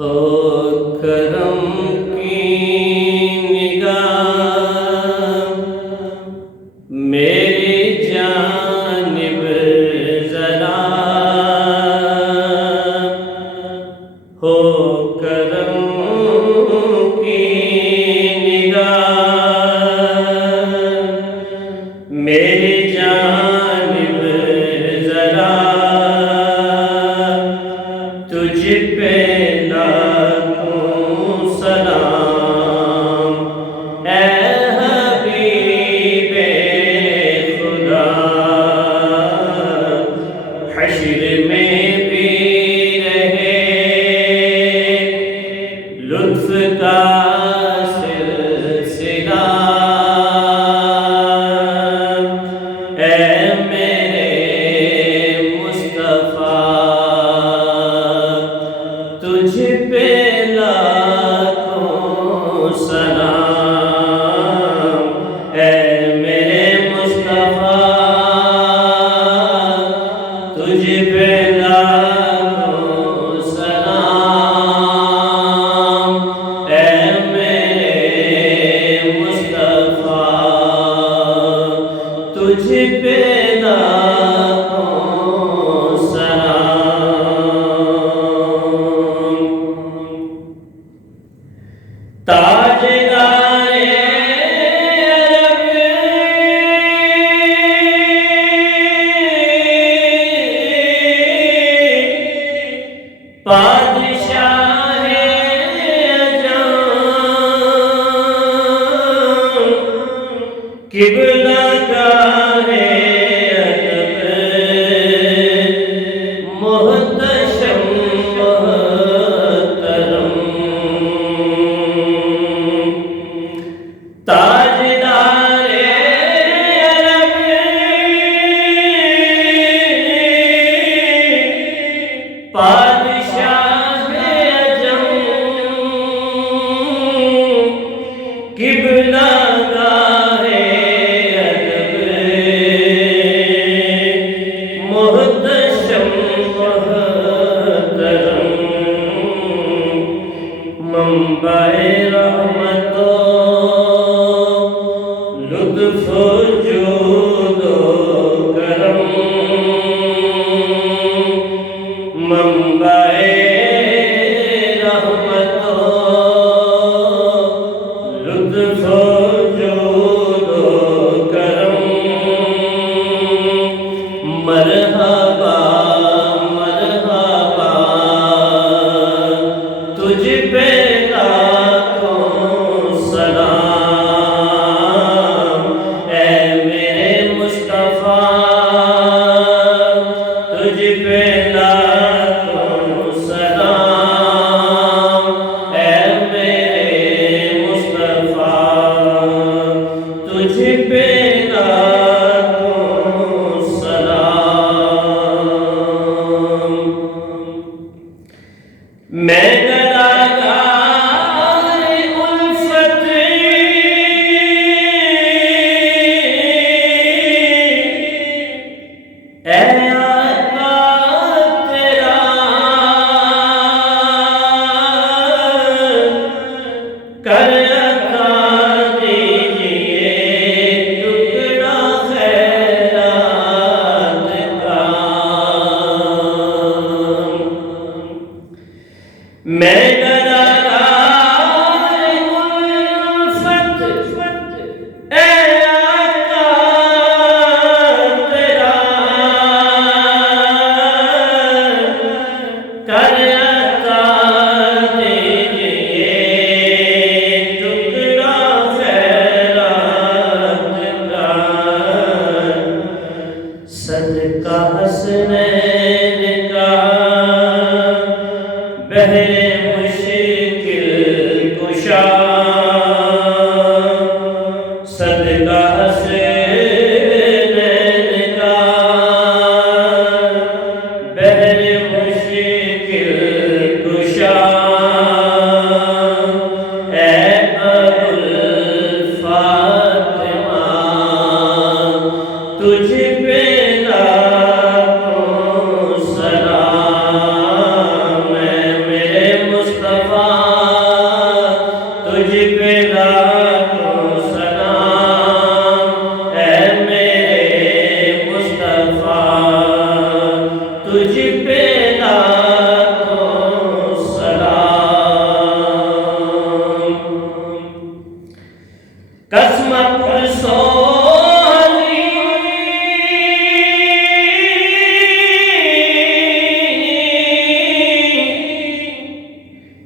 ہو کرم کی نگاہ میری جانب ذرا، ہو کرم کی نگاہ میری جانب ذرا، تجھ پہ لاکھوں سلام اے حبیب خدا، حشر میں بھی رہے لطف کا سلسلہ، اے میرے مصطفیٰ تجھ پہ لاکھوں سلام، اے میرے مصطفیٰ تجھ پہ لاکھوں سلام، اے میرے مصطفیٰ تجھ پہ لاکھوں سلام۔ تاجدار عرب بادشاہ عجم، قبلہ گاہ ادب محتشم محترم، تاجدار عرب بادشاہ عجم، قبلہ گاہ ادب محتشم محترم، منبع رحمت و لطف و جود و کرم، منبع رحمت و لطف و جود و کرم، مرحبا مرحبا تجھ پہ لاکھوں سلام، اے میرے مصطفیٰ تجھ پہ لاکھوں سلام، اے میرے مصطفیٰ تجھ پہ لاکھوں سلام۔ میں گداگار الفت اے آقا تیرا کر عطا دیجئے ٹکڑا خیرات کا، میں گداگار الفت اے آقا تیرا کر عطا دیجئے ٹکڑا خیرات کا، صدقہ حسنین کا بہر مشکل کشا، صدقہ حسنین کا بہر مشکل کشا، اے ابوالفاطمہ تجھ پہ لاکھوں سلام،